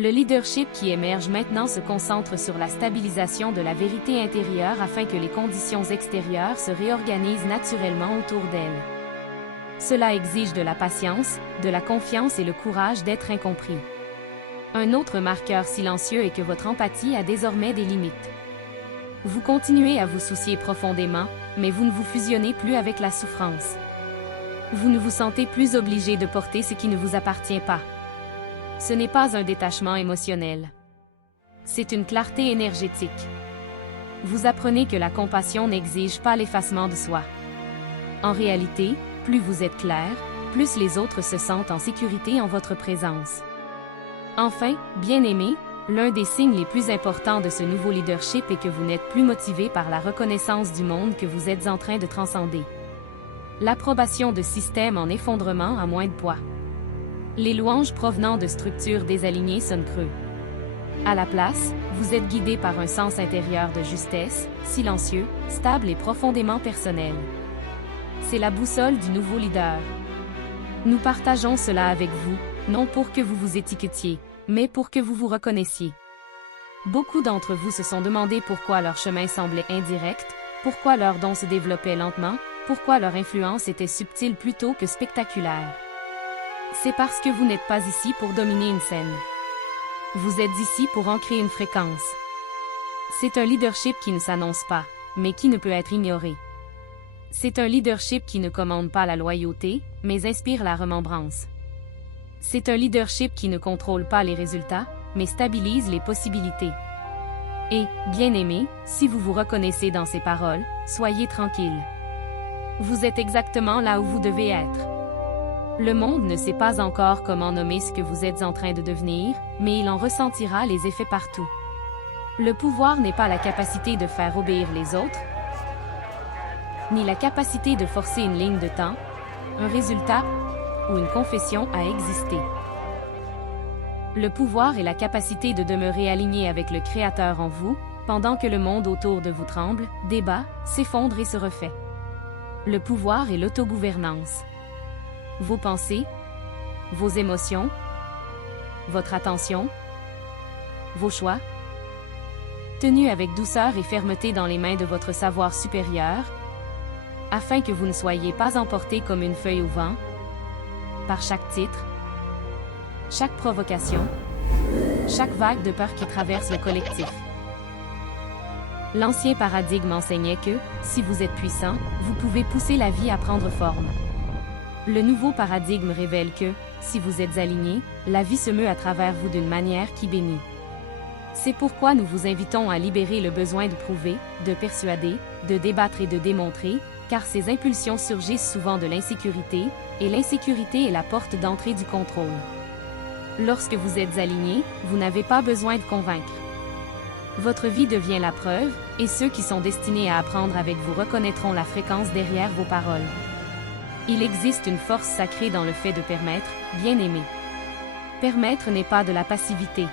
Le leadership qui émerge maintenant se concentre sur la stabilisation de la vérité intérieure afin que les conditions extérieures se réorganisent naturellement autour d'elle. Cela exige de la patience, de la confiance et le courage d'être incompris. Un autre marqueur silencieux est que votre empathie a désormais des limites. Vous continuez à vous soucier profondément, mais vous ne vous fusionnez plus avec la souffrance. Vous ne vous sentez plus obligé de porter ce qui ne vous appartient pas. Ce n'est pas un détachement émotionnel. C'est une clarté énergétique. Vous apprenez que la compassion n'exige pas l'effacement de soi. En réalité, plus vous êtes clair, plus les autres se sentent en sécurité en votre présence. Enfin, bien-aimé, l'un des signes les plus importants de ce nouveau leadership est que vous n'êtes plus motivé par la reconnaissance du monde que vous êtes en train de transcender. L'approbation de systèmes en effondrement a moins de poids. Les louanges provenant de structures désalignées sonnent creux. À la place, vous êtes guidé par un sens intérieur de justesse, silencieux, stable et profondément personnel. C'est la boussole du nouveau leader. Nous partageons cela avec vous, non pour que vous vous étiquetiez, mais pour que vous vous reconnaissiez. Beaucoup d'entre vous se sont demandé pourquoi leur chemin semblait indirect, pourquoi leur don se développait lentement, pourquoi leur influence était subtile plutôt que spectaculaire. C'est parce que vous n'êtes pas ici pour dominer une scène. Vous êtes ici pour ancrer une fréquence. C'est un leadership qui ne s'annonce pas, mais qui ne peut être ignoré. C'est un leadership qui ne commande pas la loyauté, mais inspire la remembrance. C'est un leadership qui ne contrôle pas les résultats, mais stabilise les possibilités. Et, bien-aimé, si vous vous reconnaissez dans ces paroles, soyez tranquille. Vous êtes exactement là où vous devez être. Le monde ne sait pas encore comment nommer ce que vous êtes en train de devenir, mais il en ressentira les effets partout. Le pouvoir n'est pas la capacité de faire obéir les autres, ni la capacité de forcer une ligne de temps, un résultat ou une confession à exister. Le pouvoir est la capacité de demeurer aligné avec le Créateur en vous, pendant que le monde autour de vous tremble, débat, s'effondre et se refait. Le pouvoir est l'autogouvernance. Vos pensées, vos émotions, votre attention, vos choix, tenus avec douceur et fermeté dans les mains de votre savoir supérieur, afin que vous ne soyez pas emporté comme une feuille au vent, par chaque titre, chaque provocation, chaque vague de peur qui traverse le collectif. L'ancien paradigme enseignait que, si vous êtes puissant, vous pouvez pousser la vie à prendre forme. Le nouveau paradigme révèle que, si vous êtes aligné, la vie se meut à travers vous d'une manière qui bénit. C'est pourquoi nous vous invitons à libérer le besoin de prouver, de persuader, de débattre et de démontrer, car ces impulsions surgissent souvent de l'insécurité, et l'insécurité est la porte d'entrée du contrôle. Lorsque vous êtes aligné, vous n'avez pas besoin de convaincre. Votre vie devient la preuve, et ceux qui sont destinés à apprendre avec vous reconnaîtront la fréquence derrière vos paroles. Il existe une force sacrée dans le fait de permettre, bien-aimé. Permettre n'est pas de la passivité.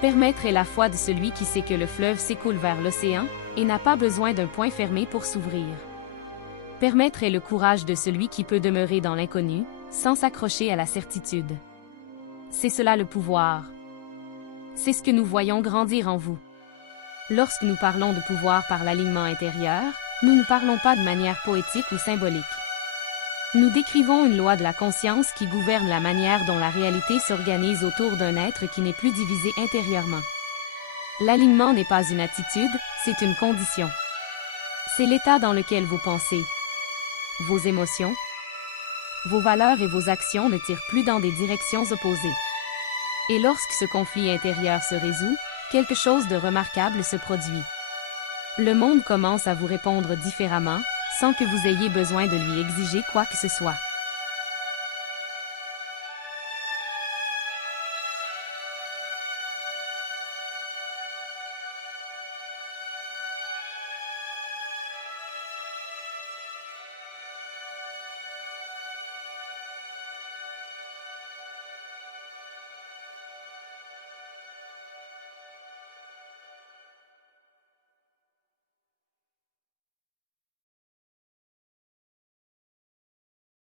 Permettre est la foi de celui qui sait que le fleuve s'écoule vers l'océan, et n'a pas besoin d'un point fermé pour s'ouvrir. Permettre est le courage de celui qui peut demeurer dans l'inconnu, sans s'accrocher à la certitude. C'est cela le pouvoir. C'est ce que nous voyons grandir en vous. Lorsque nous parlons de pouvoir par l'alignement intérieur, nous ne parlons pas de manière poétique ou symbolique. Nous décrivons une loi de la conscience qui gouverne la manière dont la réalité s'organise autour d'un être qui n'est plus divisé intérieurement. L'alignement n'est pas une attitude, c'est une condition. C'est l'état dans lequel vous pensez. Vos émotions, vos valeurs et vos actions ne tirent plus dans des directions opposées. Et lorsque ce conflit intérieur se résout, quelque chose de remarquable se produit. Le monde commence à vous répondre différemment, sans que vous ayez besoin de lui exiger quoi que ce soit.